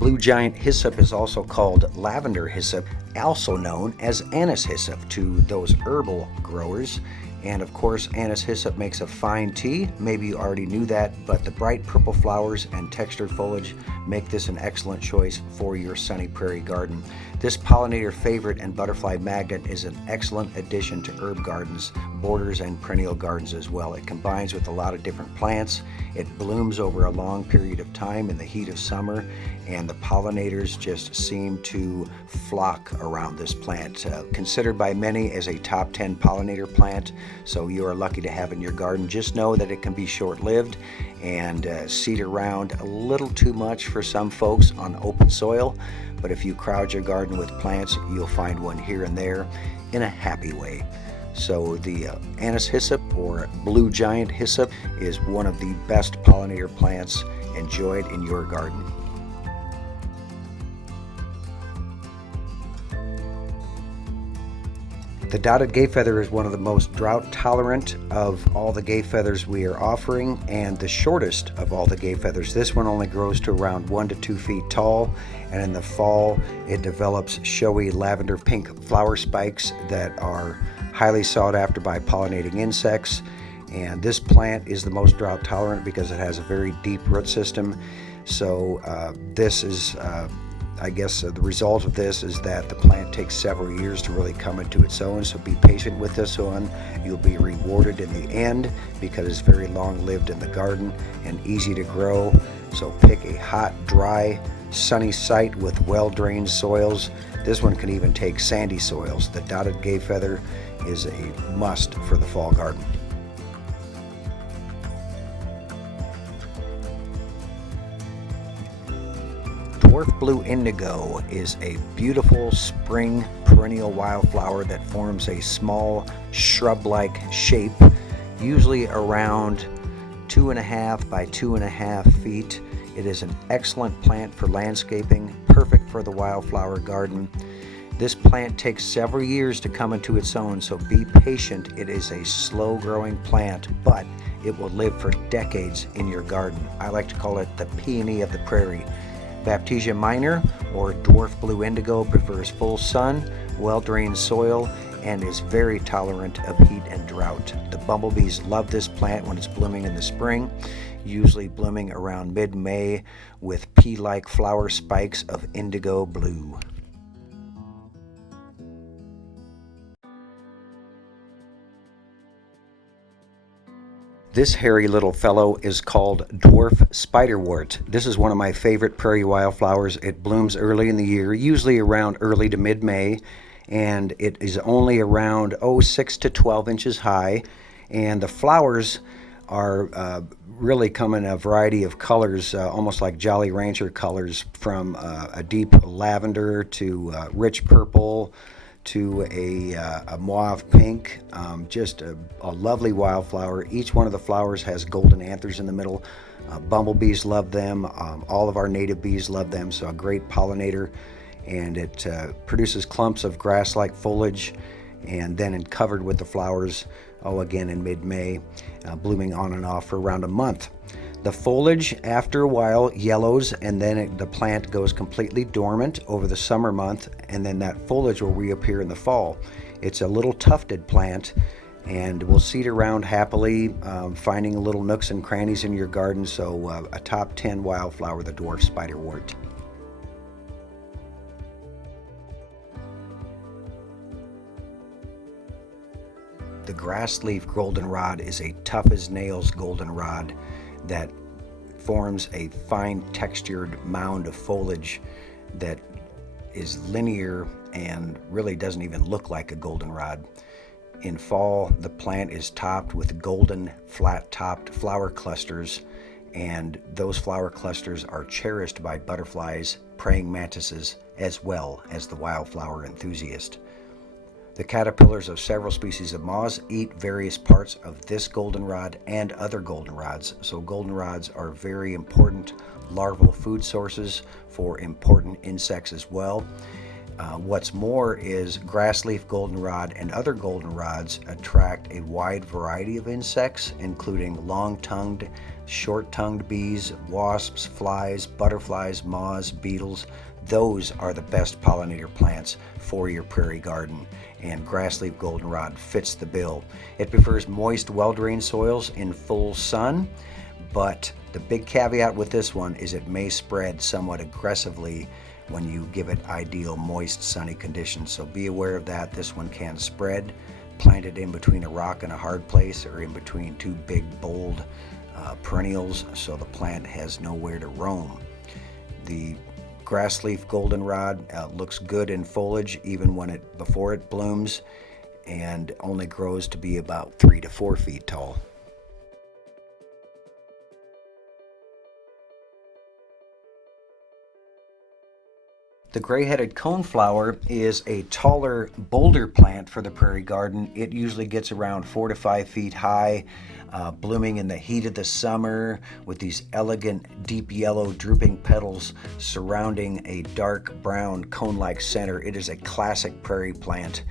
Blue giant hyssop is also called lavender hyssop, also known as anise hyssop to those herbal growers. And of course, anise hyssop makes a fine tea. Maybe you already knew that, but the bright purple flowers and textured foliage make this an excellent choice for your sunny prairie garden. This pollinator favorite and butterfly magnet is an excellent addition to herb gardens, borders, and perennial gardens as well. It combines with a lot of different plants. It blooms over a long period of time in the heat of summer, and the pollinators just seem to flock around this plant. Considered by many as a top 10 pollinator plant, so you are lucky to have in your garden. Just know that it can be short-lived and seed around a little too much for some folks on open soil, but if you crowd your garden with plants, you'll find one here and there in a happy way. So the anise hyssop or blue giant hyssop is one of the best pollinator plants enjoyed in your garden. The dotted gayfeather is one of the most drought tolerant of all the gayfeathers we are offering, and the shortest of all the gayfeathers. This one only grows to around 1 to 2 feet tall, and in the fall it develops showy lavender pink flower spikes that are highly sought after by pollinating insects. And this plant is the most drought tolerant because it has a very deep root system. So this is I guess the result of this is that the plant takes several years to really come into its own, so be patient with this one. You'll be rewarded in the end because it's very long-lived in the garden and easy to grow. So pick a hot, dry, sunny site with well-drained soils. This one can even take sandy soils. The dotted gayfeather is a must for the fall garden. Dwarf blue indigo is a beautiful spring perennial wildflower that forms a small shrub-like shape, usually around 2.5 by 2.5 feet. It is an excellent plant for landscaping, perfect for the wildflower garden. This plant takes several years to come into its own, so be patient. It is a slow-growing plant, but it will live for decades in your garden. I like to call it the peony of the prairie. Baptisia minor, or dwarf blue indigo, prefers full sun, well-drained soil, and is very tolerant of heat and drought. The bumblebees love this plant when it's blooming in the spring, usually blooming around mid-May with pea-like flower spikes of indigo blue. This hairy little fellow is called Dwarf Spiderwort. This is one of my favorite prairie wildflowers. It blooms early in the year, usually around early to mid-May, and it is only around 6 to 12 inches high, and the flowers are really come in a variety of colors, almost like Jolly Rancher colors, from a deep lavender to rich purple to a mauve pink. Just a lovely wildflower. Each one of the flowers has golden anthers in the middle. Bumblebees love them. All of our native bees love them, so a great pollinator. And it produces clumps of grass-like foliage, and then covered with the flowers, again in mid-May, blooming on and off for around a month. The foliage, after a while, yellows, and then the plant goes completely dormant over the summer month, and then that foliage will reappear in the fall. It's a little tufted plant, and will seed around happily, finding little nooks and crannies in your garden, so a top 10 wildflower, the dwarf spiderwort. The grass-leaf goldenrod is a tough-as-nails goldenrod that forms a fine textured mound of foliage that is linear and really doesn't even look like a goldenrod. In fall, the plant is topped with golden flat-topped flower clusters, and those flower clusters are cherished by butterflies, praying mantises, as well as the wildflower enthusiast. The caterpillars of several species of moths eat various parts of this goldenrod and other goldenrods, so goldenrods are very important larval food sources for important insects as well. What's more is grassleaf goldenrod and other goldenrods attract a wide variety of insects, including long-tongued, short-tongued bees, wasps, flies, butterflies, moths, beetles. Those are the best pollinator plants for your prairie garden, and grassleaf goldenrod fits the bill. It prefers moist, well-drained soils in full sun, but the big caveat with this one is it may spread somewhat aggressively when you give it ideal moist, sunny conditions. So be aware of that. This one can spread. Plant it in between a rock and a hard place, or in between two big, bold perennials, so the plant has nowhere to roam. The grassleaf goldenrod looks good in foliage even before it blooms, and only grows to be about 3 to 4 feet tall. The gray-headed coneflower is a taller, bolder plant for the prairie garden. It usually gets around 4 to 5 feet high, blooming in the heat of the summer with these elegant, deep yellow drooping petals surrounding a dark brown cone-like center. It is a classic prairie plant.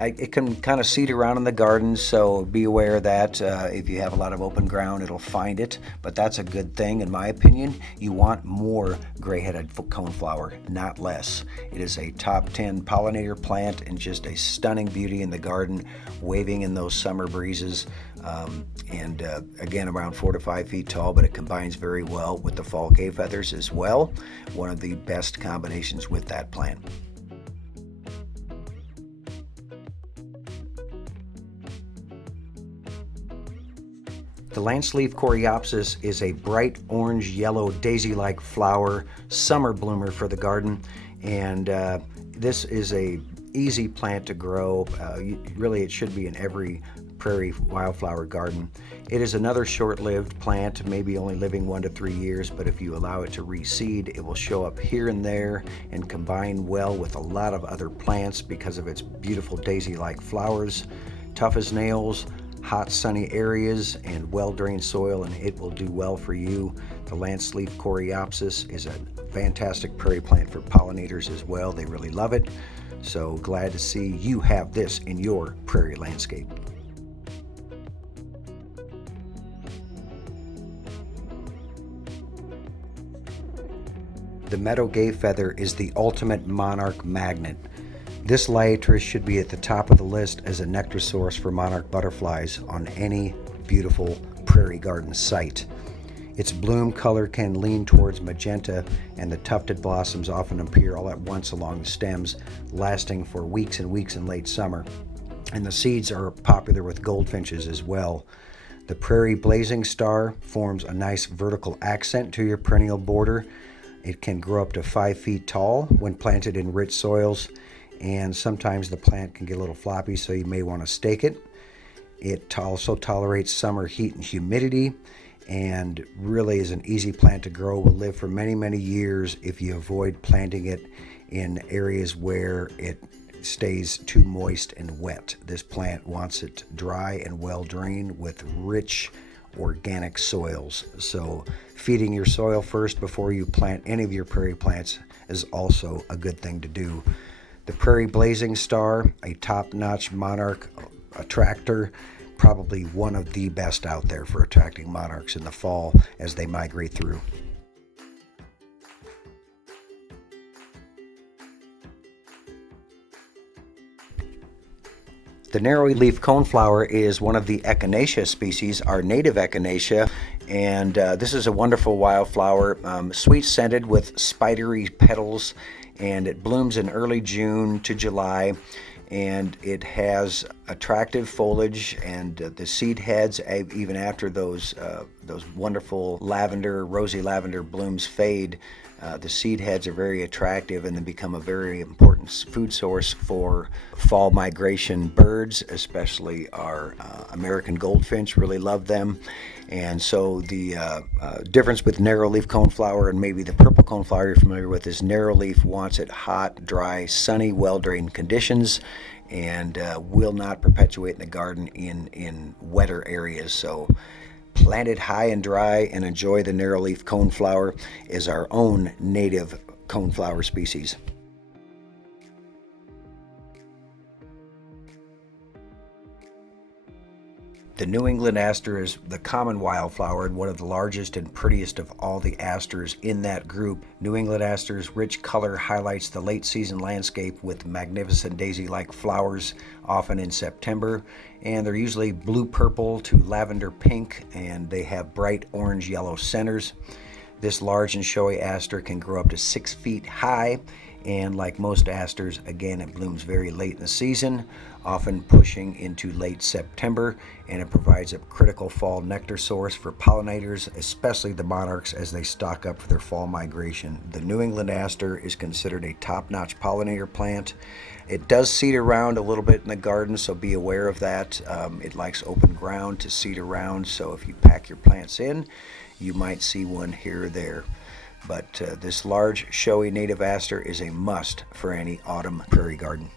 It can kind of seed around in the garden, so be aware that if you have a lot of open ground, it'll find it, but that's a good thing in my opinion. You want more gray-headed coneflower, not less. It is a top 10 pollinator plant and just a stunning beauty in the garden, waving in those summer breezes, and again around 4 to 5 feet tall, but it combines very well with the fall gayfeathers as well. One of the best combinations with that plant. The lanceleaf Coreopsis is a bright orange-yellow daisy-like flower, summer bloomer for the garden, and this is a easy plant to grow. Really, it should be in every prairie wildflower garden. It is another short-lived plant, maybe only living 1 to 3 years, but if you allow it to reseed, it will show up here and there and combine well with a lot of other plants because of its beautiful daisy-like flowers. Tough as nails, hot sunny areas, and well-drained soil, and it will do well for you. The lanceleaf Coreopsis is a fantastic prairie plant for pollinators as well. They really love it. So glad to see you have this in your prairie landscape. The Meadow Gayfeather is the ultimate monarch magnet. This Liatris should be at the top of the list as a nectar source for monarch butterflies on any beautiful prairie garden site. Its bloom color can lean towards magenta, and the tufted blossoms often appear all at once along the stems, lasting for weeks and weeks in late summer. And the seeds are popular with goldfinches as well. The prairie blazing star forms a nice vertical accent to your perennial border. It can grow up to 5 feet tall when planted in rich soils, and sometimes the plant can get a little floppy, so you may want to stake it. It also tolerates summer heat and humidity, and really is an easy plant to grow. Will live for many, many years if you avoid planting it in areas where it stays too moist and wet. This plant wants it dry and well drained with rich organic soils. So feeding your soil first before you plant any of your prairie plants is also a good thing to do. The prairie blazing star, a top-notch monarch attractor, probably one of the best out there for attracting monarchs in the fall as they migrate through. The narrow-leaf coneflower is one of the Echinacea species, our native Echinacea, and this is a wonderful wildflower, sweet-scented with spidery petals, and it blooms in early June to July, and it has attractive foliage, and the seed heads, even after those wonderful rosy lavender blooms fade, the seed heads are very attractive and then become a very important food source for fall migration birds, especially our American goldfinch really love them. And so the difference with narrow-leaf coneflower and maybe the purple coneflower you're familiar with is narrow-leaf wants it hot, dry, sunny, well-drained conditions, and will not perpetuate in the garden in wetter areas. So plant it high and dry and enjoy the narrow-leaf coneflower as our own native coneflower species. The New England aster is the common wildflower and one of the largest and prettiest of all the asters in that group. New England aster's rich color highlights the late season landscape with magnificent daisy-like flowers, often in September, and they're usually blue-purple to lavender pink, and they have bright orange-yellow centers. This large and showy aster can grow up to 6 feet high, and like most asters, again, it blooms very late in the season, often pushing into late September, and it provides a critical fall nectar source for pollinators, especially the monarchs as they stock up for their fall migration. The New England aster is considered a top-notch pollinator plant. It does seed around a little bit in the garden, so be aware of that. It likes open ground to seed around, so if you pack your plants in, you might see one here or there. But this large, showy native aster is a must for any autumn prairie garden.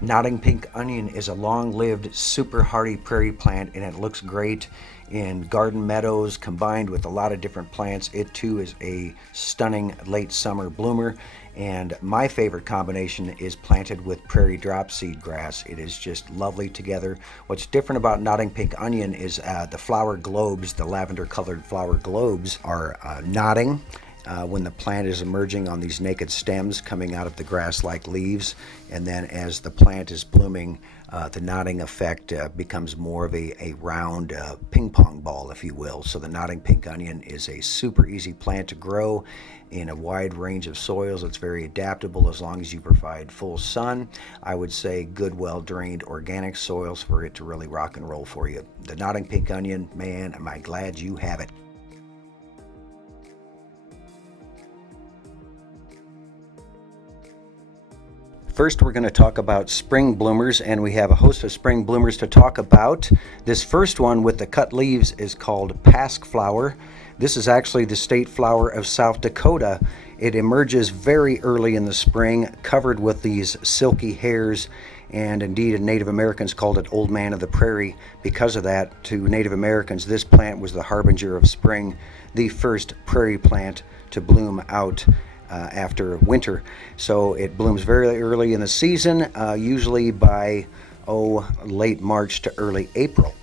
Nodding pink onion is a long-lived, super hardy prairie plant, and it looks great in garden meadows combined with a lot of different plants. It too is a stunning late summer bloomer, and my favorite combination is planted with prairie drop seed grass. It is just lovely together. What's different about nodding pink onion is the flower globes, the lavender colored flower globes are nodding when the plant is emerging on these naked stems coming out of the grass-like leaves, and then as the plant is blooming, the nodding effect becomes more of a round ping pong ball, if you will. So the nodding pink onion is a super easy plant to grow in a wide range of soils. It's very adaptable as long as you provide full sun. I would say good, well-drained organic soils for it to really rock and roll for you. The nodding pink onion, man, am I glad you have it. First, we're going to talk about spring bloomers, and we have a host of spring bloomers to talk about. This first one with the cut leaves is called Pasque Flower. This is actually the state flower of South Dakota. It emerges very early in the spring, covered with these silky hairs, and indeed Native Americans called it Old Man of the Prairie because of that. To Native Americans, this plant was the harbinger of spring, the first prairie plant to bloom out after winter. So it blooms very early in the season, usually by late March to early April.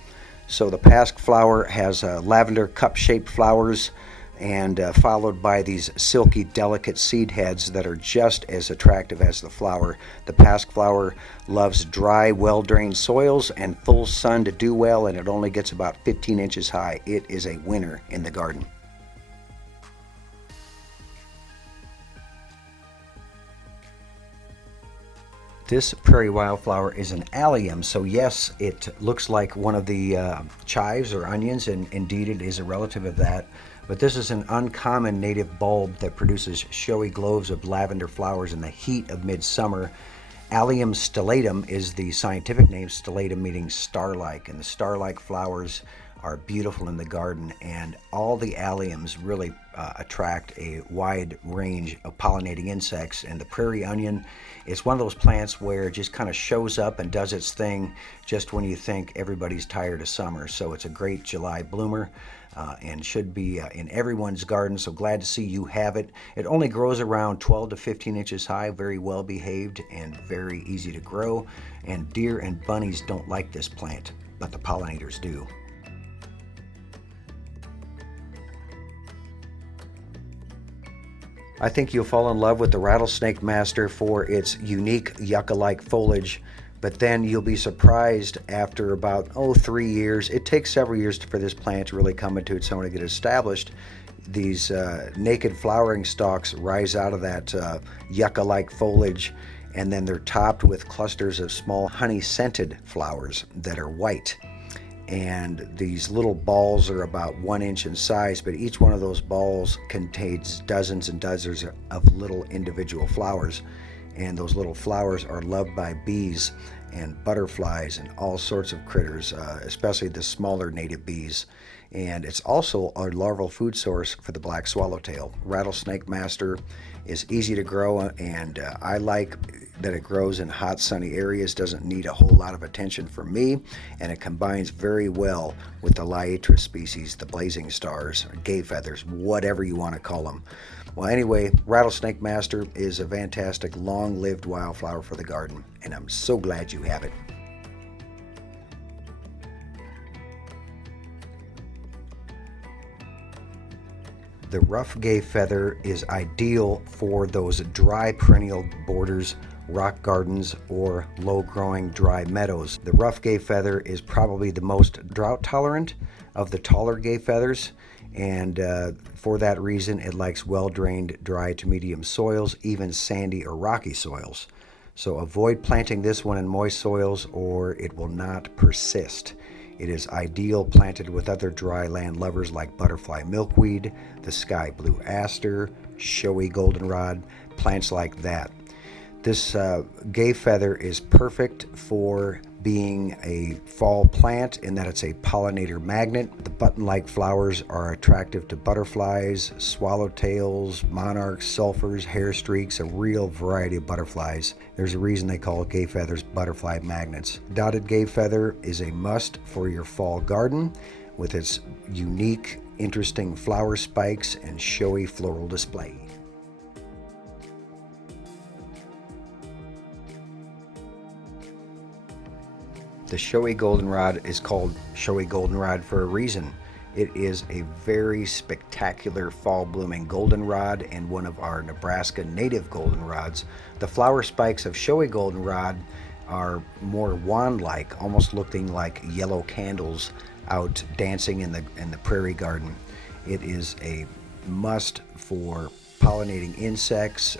So the Pasque flower has lavender cup-shaped flowers, and followed by these silky, delicate seed heads that are just as attractive as the flower. The Pasque flower loves dry, well-drained soils and full sun to do well, and it only gets about 15 inches high. It is a winner in the garden. This prairie wildflower is an allium, so yes, it looks like one of the chives or onions, and indeed it is a relative of that. But this is an uncommon native bulb that produces showy globes of lavender flowers in the heat of midsummer. Allium stellatum is the scientific name, stellatum meaning star-like, and the star-like flowers are beautiful in the garden, and all the alliums really attract a wide range of pollinating insects. And the prairie onion is one of those plants where it just kind of shows up and does its thing just when you think everybody's tired of summer. So it's a great July bloomer and should be in everyone's garden, so glad to see you have it. It only grows around 12 to 15 inches high, very well behaved and very easy to grow, and deer and bunnies don't like this plant, but the pollinators do. I think you'll fall in love with the Rattlesnake Master for its unique yucca-like foliage, but then you'll be surprised after about 3 years. It takes several years for this plant to really come into its own and get established. These naked flowering stalks rise out of that yucca-like foliage, and then they're topped with clusters of small honey-scented flowers that are white. And these little balls are about 1 inch in size, but each one of those balls contains dozens and dozens of little individual flowers. And those little flowers are loved by bees and butterflies and all sorts of critters, especially the smaller native bees. and it's also a larval food source for the black swallowtail. Rattlesnake Master is easy to grow, and I like that it grows in hot, sunny areas, doesn't need a whole lot of attention from me, and it combines very well with the Liatris species, the blazing stars, gay feathers, whatever you want to call them. Well, anyway, Rattlesnake Master is a fantastic, long-lived wildflower for the garden, and I'm so glad you have it. The rough gayfeather is ideal for those dry perennial borders, rock gardens, or low-growing dry meadows. The rough gayfeather is probably the most drought tolerant of the taller gayfeathers, and for that reason it likes well-drained dry to medium soils, even sandy or rocky soils. So avoid planting this one in moist soils or it will not persist. It is ideal planted with other dry land lovers like butterfly milkweed, the sky blue aster, showy goldenrod, plants like that. This gayfeather is perfect for being a fall plant in that it's a pollinator magnet. The button-like flowers are attractive to butterflies, swallowtails, monarchs, sulfurs, hair streaks, a real variety of butterflies. There's a reason they call gayfeathers butterfly magnets. Dotted gayfeather is a must for your fall garden with its unique, interesting flower spikes and showy floral display. The showy goldenrod is called showy goldenrod for a reason. It is a very spectacular fall blooming goldenrod and one of our Nebraska native goldenrods. The flower spikes of showy goldenrod are more wand-like, almost looking like yellow candles out dancing in the prairie garden. It is a must for pollinating insects,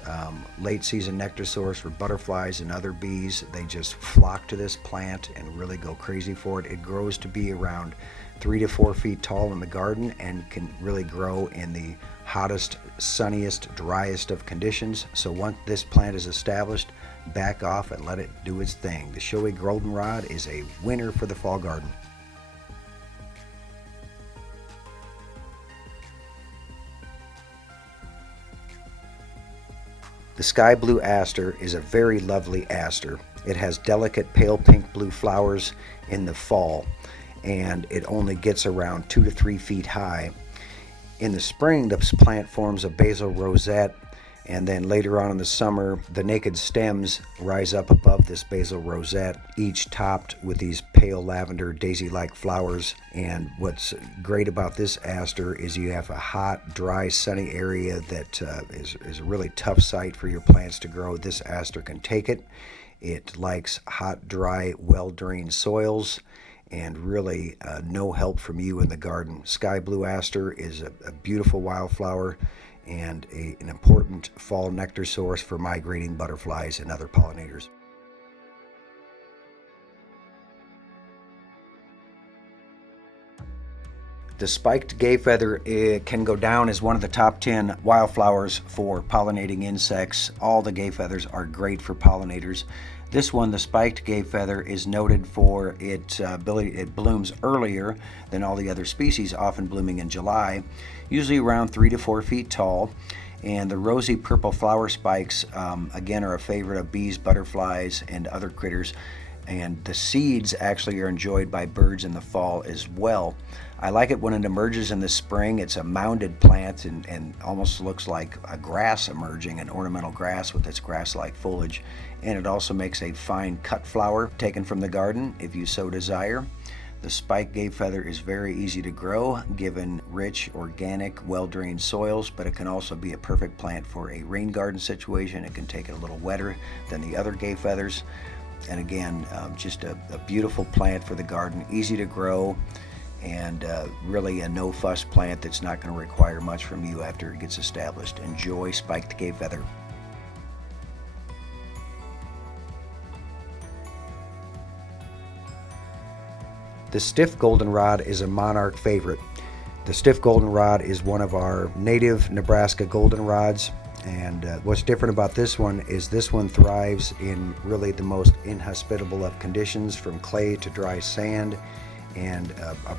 late season nectar source for butterflies and other bees. They just flock to this plant and really go crazy for it. It grows to be around 3 to 4 feet tall in the garden and can really grow in the hottest, sunniest, driest of conditions. So once this plant is established, back off and let it do its thing. The showy goldenrod is a winner for the fall garden. The sky blue aster is a very lovely aster. It has delicate pale pink blue flowers in the fall, and it only gets around 2 to 3 feet high. In the spring, this plant forms a basal rosette, and then later on in the summer, the naked stems rise up above this basal rosette, each topped with these pale lavender daisy-like flowers. And what's great about this aster is you have a hot, dry, sunny area that is a really tough site for your plants to grow. This aster can take it. It likes hot, dry, well-drained soils, and really no help from you in the garden. Sky blue aster is a beautiful wildflower and an important fall nectar source for migrating butterflies and other pollinators. The spiked gayfeather can go down as one of the top 10 wildflowers for pollinating insects. All the gayfeathers are great for pollinators. This one, the spiked gayfeather, is noted for its ability. It blooms earlier than all the other species, often blooming in July, usually around 3 to 4 feet tall. And the rosy purple flower spikes, again, are a favorite of bees, butterflies, and other critters. And the seeds actually are enjoyed by birds in the fall as well. I like it when it emerges in the spring. It's a mounded plant and almost looks like a grass emerging, an ornamental grass with its grass-like foliage. And it also makes a fine cut flower taken from the garden if you so desire. The spiked gayfeather is very easy to grow given rich, organic, well-drained soils, but it can also be a perfect plant for a rain garden situation. It can take it a little wetter than the other gayfeathers. And again, just a beautiful plant for the garden, easy to grow, and really a no-fuss plant that's not going to require much from you after it gets established. Enjoy spiked gayfeather. The stiff goldenrod is a monarch favorite. The stiff goldenrod is one of our native Nebraska goldenrods, and what's different about this one is this one thrives in really the most inhospitable of conditions, from clay to dry sand, and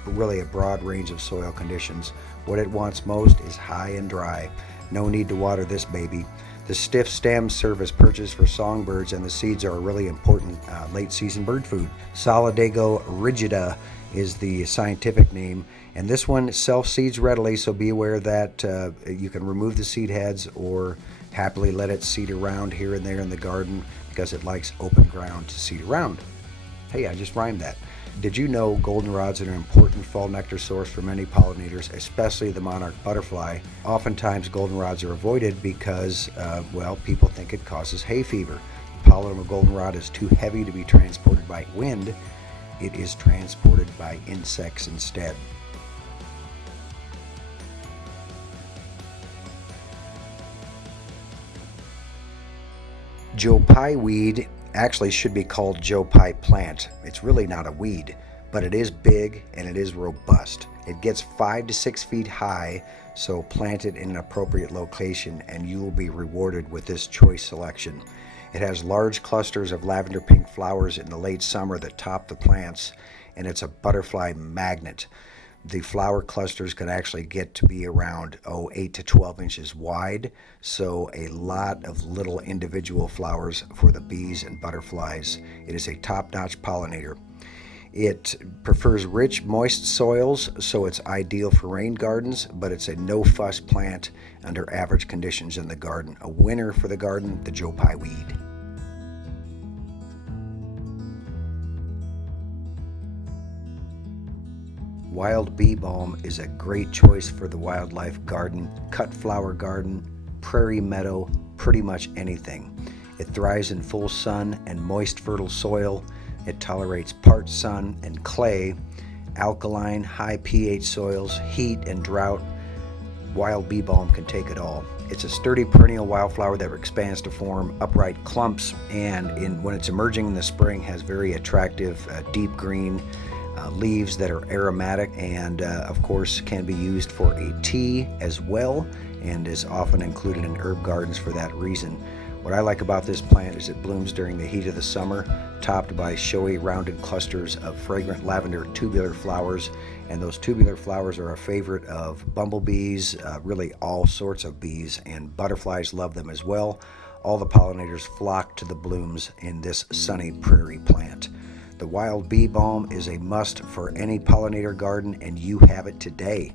really a broad range of soil conditions. What it wants most is high and dry. No need to water this baby. The stiff stems serve as perches for songbirds, and the seeds are a really important late season bird food. Solidago rigida is the scientific name, and this one self-seeds readily, so be aware that you can remove the seed heads or happily let it seed around here and there in the garden because it likes open ground to seed around. Hey, I just rhymed that. Did you know goldenrods are an important fall nectar source for many pollinators, especially the monarch butterfly? Oftentimes goldenrods are avoided because, well, people think it causes hay fever. The pollen of a goldenrod is too heavy to be transported by wind. It is transported by insects instead. Joe Pye weed actually should be called Joe Pye plant. It's really not a weed, but it is big and it is robust. It gets 5 to 6 feet high, so plant it in an appropriate location and you will be rewarded with this choice selection. It has large clusters of lavender pink flowers in the late summer that top the plants, and it's a butterfly magnet. The flower clusters can actually get to be around 8 to 12 inches wide, so a lot of little individual flowers for the bees and butterflies. It is a top-notch pollinator. It prefers rich, moist soils, so it's ideal for rain gardens, but it's a no-fuss plant under average conditions in the garden. A winner for the garden, the Joe Pye weed. Wild bee balm is a great choice for the wildlife garden, cut flower garden, prairie meadow, pretty much anything. It thrives in full sun and moist fertile soil. It tolerates part sun and clay, alkaline, high pH soils, heat and drought. Wild bee balm can take it all. It's a sturdy perennial wildflower that expands to form upright clumps, and when it's emerging in the spring has very attractive deep green leaves that are aromatic, and of course can be used for a tea as well, and is often included in herb gardens for that reason. What I like about this plant is it blooms during the heat of the summer, topped by showy rounded clusters of fragrant lavender tubular flowers, and those tubular flowers are a favorite of bumblebees, really all sorts of bees, and butterflies love them as well. All the pollinators flock to the blooms in this sunny prairie plant. The wild bee balm is a must for any pollinator garden, and you have it today.